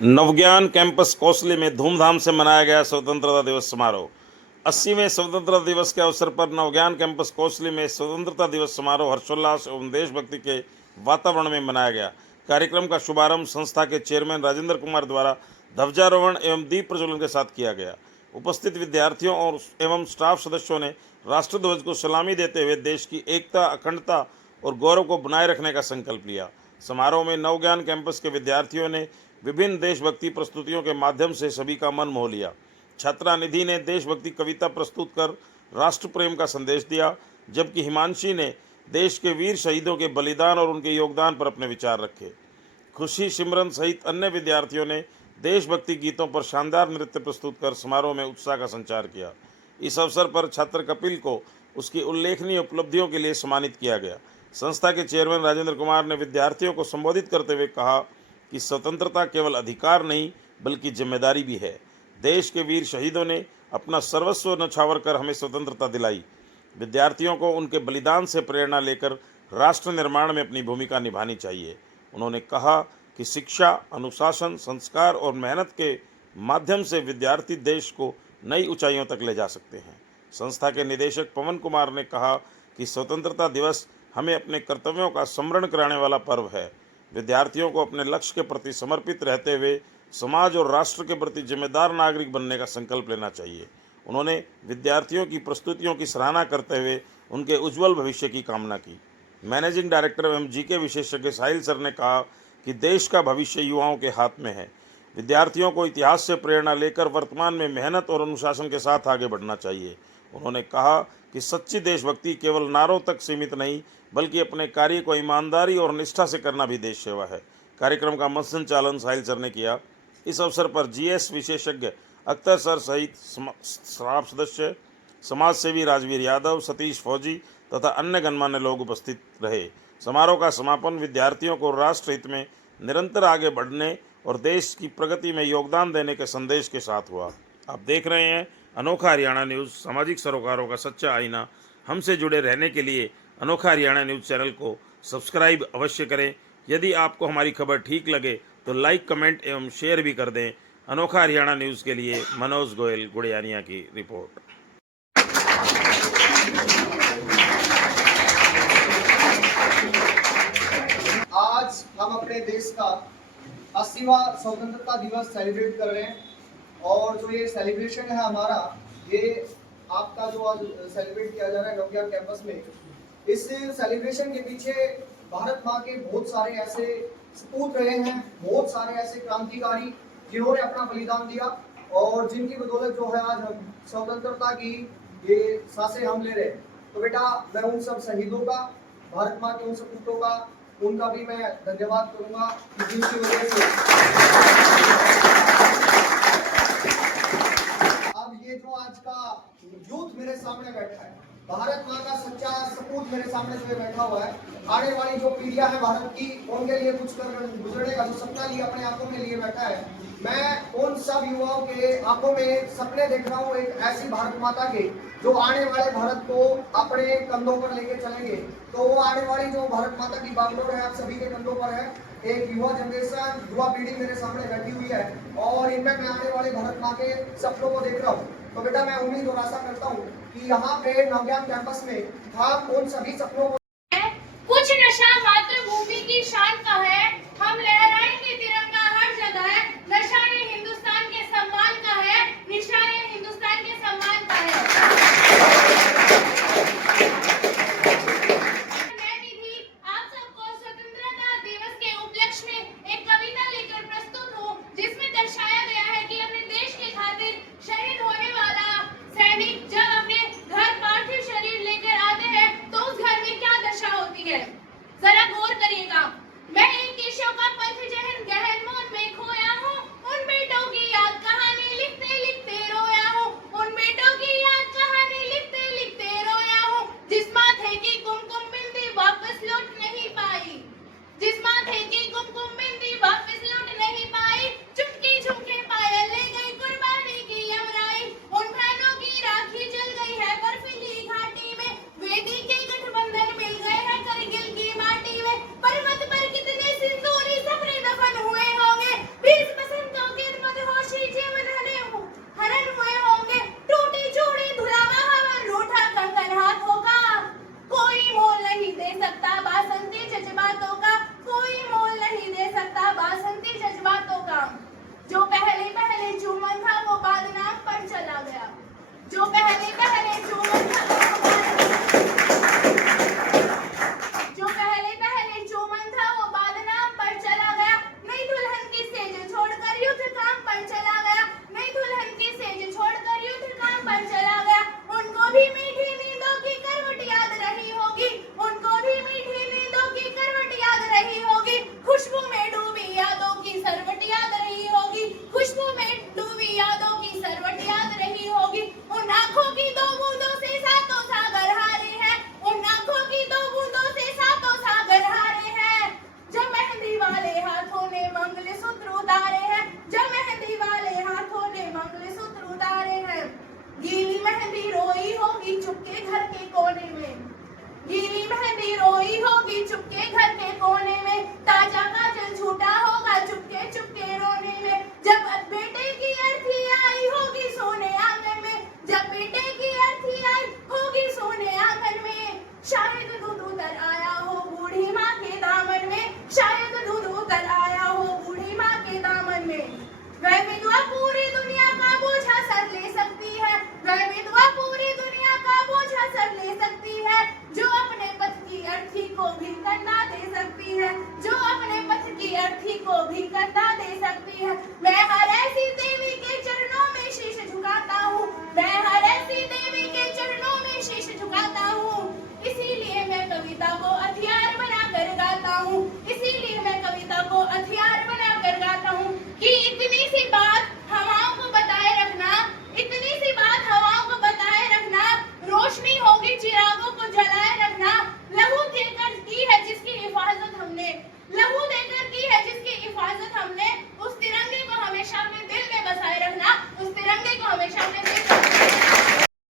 नवज्ञान campus Kosli में धूमधाम से मनाया गया स्वतंत्रता दिवस समारोह। 80वें स्वतंत्रता दिवस के अवसर पर नवज्ञान कैंपस कोसली में स्वतंत्रता दिवस समारोह हर्षोल्लास एवं देशभक्ति के वातावरण में मनाया गया। कार्यक्रम का शुभारंभ संस्था के चेयरमैन राजेंद्र कुमार द्वारा ध्वजारोहण एवं दीप प्रज्वलन के साथ किया गया। उपस्थित विद्यार्थियों और एवं स्टाफ सदस्यों ने राष्ट्रध्वज को सलामी देते हुए देश की एकता, अखंडता और गौरव को बनाए रखने का संकल्प लिया। समारोह में नवज्ञान कैंपस के विद्यार्थियों ने विभिन्न देशभक्ति प्रस्तुतियों के माध्यम से सभी का मन मोह लिया। छात्रा निधि ने देशभक्ति कविता प्रस्तुत कर राष्ट्र प्रेम का संदेश दिया, जबकि हिमांशी ने देश के वीर शहीदों के बलिदान और उनके योगदान पर अपने विचार रखे। खुशी सिमरन सहित अन्य विद्यार्थियों ने देशभक्ति गीतों पर शानदार नृत्य प्रस्तुत कर समारोह में उत्साह का संचार किया। इस अवसर पर छात्र कपिल को उसकी उल्लेखनीय उपलब्धियों के लिए सम्मानित किया गया। संस्था के चेयरमैन राजेंद्र कुमार ने विद्यार्थियों को संबोधित करते हुए कहा कि स्वतंत्रता केवल अधिकार नहीं बल्कि जिम्मेदारी भी है। देश के वीर शहीदों ने अपना सर्वस्व न्यौछावर कर हमें स्वतंत्रता दिलाई। विद्यार्थियों को उनके बलिदान से प्रेरणा लेकर राष्ट्र निर्माण में अपनी भूमिका निभानी चाहिए। उन्होंने कहा कि शिक्षा, अनुशासन, संस्कार और मेहनत के माध्यम से विद्यार्थी देश को नई ऊंचाइयों तक ले जा सकते हैं। संस्था के निदेशक पवन कुमार ने कहा कि स्वतंत्रता दिवस हमें अपने कर्तव्यों का स्मरण कराने वाला पर्व है। विद्यार्थियों को अपने लक्ष्य के प्रति समर्पित रहते हुए समाज और राष्ट्र के प्रति जिम्मेदार नागरिक बनने का संकल्प लेना चाहिए। उन्होंने विद्यार्थियों की प्रस्तुतियों की सराहना करते हुए उनके उज्जवल भविष्य की कामना की। मैनेजिंग डायरेक्टर एवं जीके विशेषज्ञ साहिल सर ने कहा कि देश का भविष्य युवाओं के हाथ में है। विद्यार्थियों को इतिहास से प्रेरणा लेकर वर्तमान में मेहनत और अनुशासन के साथ आगे बढ़ना चाहिए। उन्होंने कहा कि सच्ची देशभक्ति केवल नारों तक सीमित नहीं बल्कि अपने कार्य को ईमानदारी और निष्ठा से करना भी देश सेवा है। कार्यक्रम का मंच संचालन साहिल सर ने किया। इस अवसर पर जीएस विशेषज्ञ अख्तर सर सहित स्टाफ सदस्य, समाज सेवी राजवीर यादव, सतीश फौजी तथा अन्य गणमान्य लोग उपस्थित रहे। समारोह का समापन विद्यार्थियों को राष्ट्र हित में निरंतर आगे बढ़ने और देश की प्रगति में योगदान देने के संदेश के साथ हुआ। आप देख रहे हैं अनोखा हरियाणा न्यूज़, सामाजिक सरोकारों का सच्चा आईना। हमसे जुड़े रहने के लिए अनोखा हरियाणा न्यूज़ चैनल को सब्सक्राइब अवश्य करें। यदि आपको हमारी खबर ठीक लगे तो लाइक, कमेंट एवं शेयर भी कर दें। अनोखा हरियाणा न्यूज़ के लिए मनोज गोयल, गुड़ियानिया की रिपोर्ट। आज हम अपने देश का 80वां स्वतंत्रता दिवस सेलिब्रेट कर रहे हैं और जो ये सेलिब्रेशन है हमारा, ये आपका जो आज सेलिब्रेट किया जा रहा है नवज्ञान कैंपस में, इस सेलिब्रेशन के पीछे भारत माँ के बहुत सारे ऐसे सपूत रहे हैं, बहुत सारे ऐसे क्रांतिकारी जिन्होंने अपना बलिदान दिया और जिनकी बदौलत जो है आज हम स्वतंत्रता की ये सांसें हम ले रहे हैं। तो बेटा, मैं उन सब शहीदों का, भारत माँ के उन सपूतों का, उनका भी मैं धन्यवाद करूंगा जिनकी वजह से अब ये जो आज का यूथ मेरे सामने बैठा है, भारत माँ का सच्चा सपूत मेरे सामने जो बैठा हुआ है, आने वाली जो पीढ़ियां हैं भारत की, उनके लिए कुछ कर गुजरने का जो सपना लिए अपने आंखों में लिए बैठा है। मैं उन सब युवाओं के आंखों में सपने देख रहा हूँ एक ऐसी भारत माता के जो आने वाले भारत को अपने कंधों पर लेके चलेंगे। तो वो आने वाली जो भारत माता की बागडोर है आप सभी के कंधों पर है। एक युवा जनरेशन, युवा पीढ़ी मेरे सामने बैठी हुई है और इनमें मैं आने वाले भारत माँ के सपनों को देख रहा हूँ। तो बेटा, मैं उम्मीद और आशा करता हूँ कि यहाँ पे नवज्ञान कैंपस में हम उन सभी सपनों को कुछ नशा मातृभूमि की शान का है, हम लहराएंगे तिरंगा हर जगह, नशा ये हिंदुस्तान के सम्मान का है, निशा ये हिंदुस्तान के सम्मान का है। मैं निधि आप सबको स्वतंत्रता दिवस के उपलक्ष्य में एक कविता लेकर प्रस्तुत हूँ, जिसमें दर्शाया गया है कि अपने देश के खातिर शहीद होने वाला सैनिक जब अपने घर पार्थिव शरीर लेकर आते हैं तो उस घर में क्या वह विधवा पूरी दुनिया का बोझा सर ले सकती है, वह विधवा पूरी दुनिया का बोझा सर ले सकती है, जो अपने पथ की अर्थी को भी कंधा दे सकती है, जो अपने पथ की अर्थी को भी कंधा दे सकती है। मैं हर ऐसी देवी के चरणों में शीश झुकाता हूँ, मैं हर ऐसी देवी के चरणों में शीश झुकाता हूँ। इसीलिए मैं कविता को हथियार बनाकर गाता हूँ, इसीलिए मैं कविता को हथियार बनाकर गाता हूँ कि इतनी सी बात हवाओं को बताए रखना, इतनी सी बात हवाओं को बताए रखना, रोशनी होगी चिरागों को जलाए रखना। लहू देकर की है जिसकी हिफाजत हमने, लहू देकर की है जिसकी हिफाजत हमने, उस तिरंगे को हमेशा अपने दिल में बसाए रखना, उस तिरंगे को हमेशा अपने दिल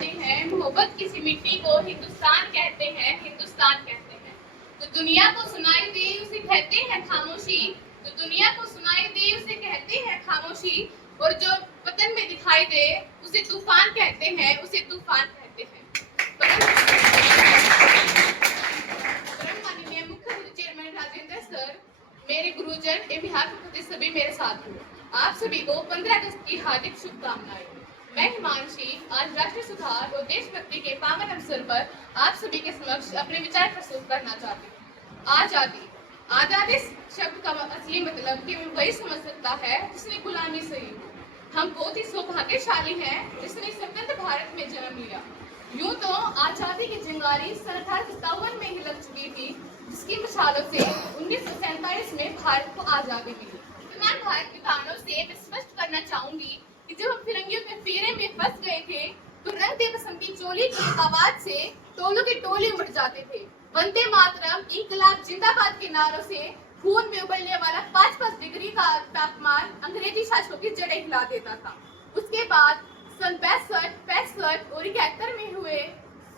में हैं। मोहब्बत किसी मिट्टी को हिंदुस्तान कहते हैं, हिंदुस्तान कहते हैं। तो दुनिया को सुनाई दे उसे कहते हैं खामोशी, तो दुनिया को सुनाई दे उसे कहते हैं खामोशी, और जो वतन में दिखाई दे उसे तूफान कहते हैं, उसे तूफान कहते हैं। माननीय मुख्य चेयरमैन राजेंद्र सर, मेरे गुरुजन एवं बिहार के सभी मेरे साथ हैं। आप सभी को 15 अगस्त की हार्दिक शुभकामनाएं। मैं हिमांशी आज राष्ट्रीय सुधार और देशभक्ति के पावन अवसर पर आप सभी के समक्ष अपने विचार प्रस्तुत करना चाहती हूँ। आजादी, आजादी शब्द का असली मतलब केवल वही समझ सकता है जिसने गुलामी सही हो। हम बहुत ही सौभाग्यशाली हैं जिसने स्वतंत्र भारत में जन्म लिया। यूं तो आजादी की चिंगारी सन 1857 में ही लग चुकी थी, जिसकी मशालों से 1947 में भारत को आजादी मिली। वर्तमान भारत के कारणों से मैं स्पष्ट करना चाहूंगी कि जब हम फिरंगियों के फेरे में फंस गए थे तो रंग दे बसंती चोली की आवाज से टोलों के टोले उमड़ जाते थे। वंदे मातरम, इंकलाब जिंदाबाद के नारों से खून में उबलने वाला 5-5 डिग्री का तापमान अंग्रेजी शासकों की जड़ें हिला देता था। उसके बाद सन 65, 65 और 71 में हुए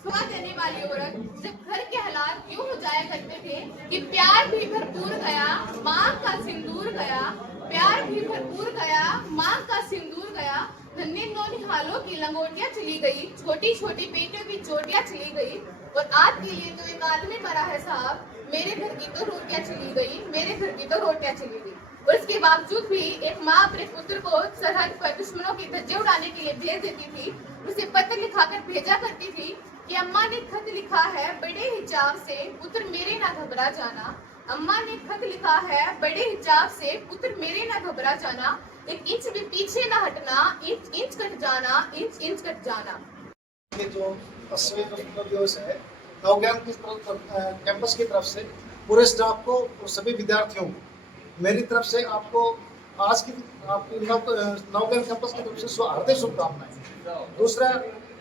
सुहा देने वाली औरत, जब घर के हालात यूं हो जाया करते थे कि प्यार भी भरपूर गया, मांग का सिंदूर गया, प्यार भी भरपूर गया, मांग का सिंदूर गया, नन्हे नौनिहालों की लंगोटियां चली गई, छोटी छोटी बेटियों की चोटियां चली गई, और आपके लिए तो एक आदमी मरा है साहब, मेरे घर की तो रोटियां चली गई, मेरे घर की तो रोटियां चली गई। और इसके बावजूद भी एक माँ अपने पुत्र को सरहद पर दुश्मनों की धज्जे उड़ाने के लिए भेज देती थी। उसे पत्र लिखाकर भेजा करती थी कि अम्मा ने खत लिखा है बड़े हिचाव से, पुत्र मेरे ना घबरा जाना। अम्मा ने खत लिखा है बड़े हिचाव से, पुत्र मेरे ना घबरा जाना, एक इंच भी पीछे ना हटना, इंच इंच कट जाना, इंच इंच कट जाना। ये जो 80वें गणतंत्र दिवस है, नवज्ञान की कैंपस की तरफ से पूरे स्टाफ को और सभी विद्यार्थियों को मेरी तरफ से आपको आज की आपकी नवज्ञान कैंपस की तरफ से हार्दिक शुभकामनाएं। दूसरा,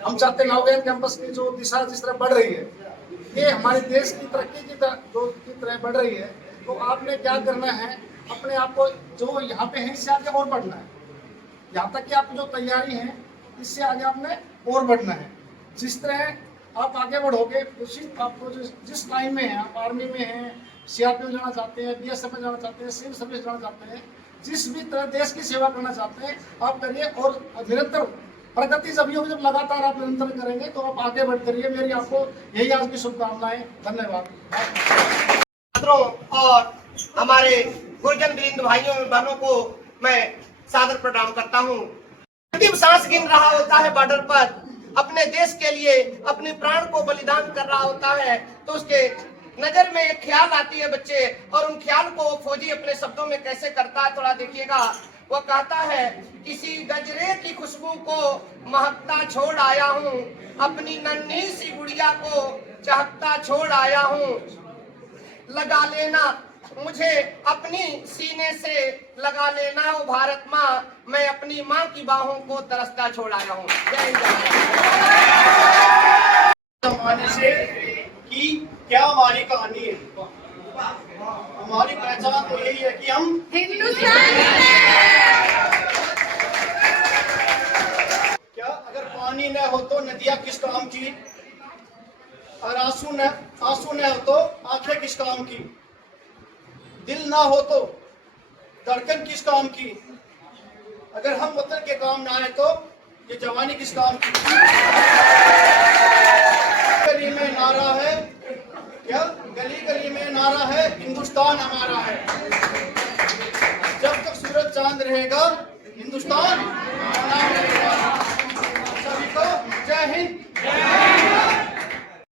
हम चाहते हैं नवज्ञान कैंपस की जो दिशा जिस तरह बढ़ रही है, ये हमारे देश की तरक्की की तरह बढ़ रही है, तो आपने क्या करना है, अपने आप को जो यहाँ पे है इससे आगे और बढ़ना है। यहाँ तक कि आपकी जो तैयारी है इससे आगे आपने और बढ़ना है। जिस तरह आप आगे बढ़ोगे उसी आपको जिस लाइन में है, आप आर्मी में हैं, सीआरपीएफ में जाना चाहते हैं, बीएसएफ में जाना चाहते हैं, सिविल सर्विस जाना चाहते हैं, जिस भी तरह देश की सेवा करना चाहते हैं आप करिए। और निरंतर प्रगति जब लगातार आप निरंतर करेंगे तो आप आगे बढ़ते रहिए। मेरी आपको यही आज की शुभकामनाएं। धन्यवाद। और हमारे गुरुजन वृंद भाइयों और बहनों को मैं सादर प्रणाम करता हूँ। अंतिम सांस गिन रहा होता है बॉर्डर पर, अपने देश के लिए अपने प्राण को बलिदान कर रहा होता है, तो उसके नजर में एक ख्याल आती है बच्चे, और उन ख्याल को फौजी अपने शब्दों में कैसे करता है थोड़ा देखिएगा। वो कहता है, किसी गजरे की खुशबू को महकता छोड़ आया हूँ, अपनी नन्ही सी गुड़िया को चहकता छोड़ आया हूँ, लगा लेना मुझे अपनी सीने से, लगा लेना ओ भारत माँ, मैं अपनी माँ की बाहों को तरसता छोड़ आया हूँ। जय हिंद। कि क्या हमारी कहानी है, हमारी पहचान तो यही है कि हम हिंदुस्तान। क्या अगर पानी न हो तो नदियाँ किस काम की, और आंसू न हो तो आंखें किस काम की, दिल ना हो तो धड़कन किस काम की, अगर हम वतन के काम ना आए तो ये जवानी किस काम की। गली में नारा है, क्या गली गली में नारा है, हिंदुस्तान हमारा है। जब तक सूरज चांद रहेगा हिंदुस्तान। सभी को जय हिंद।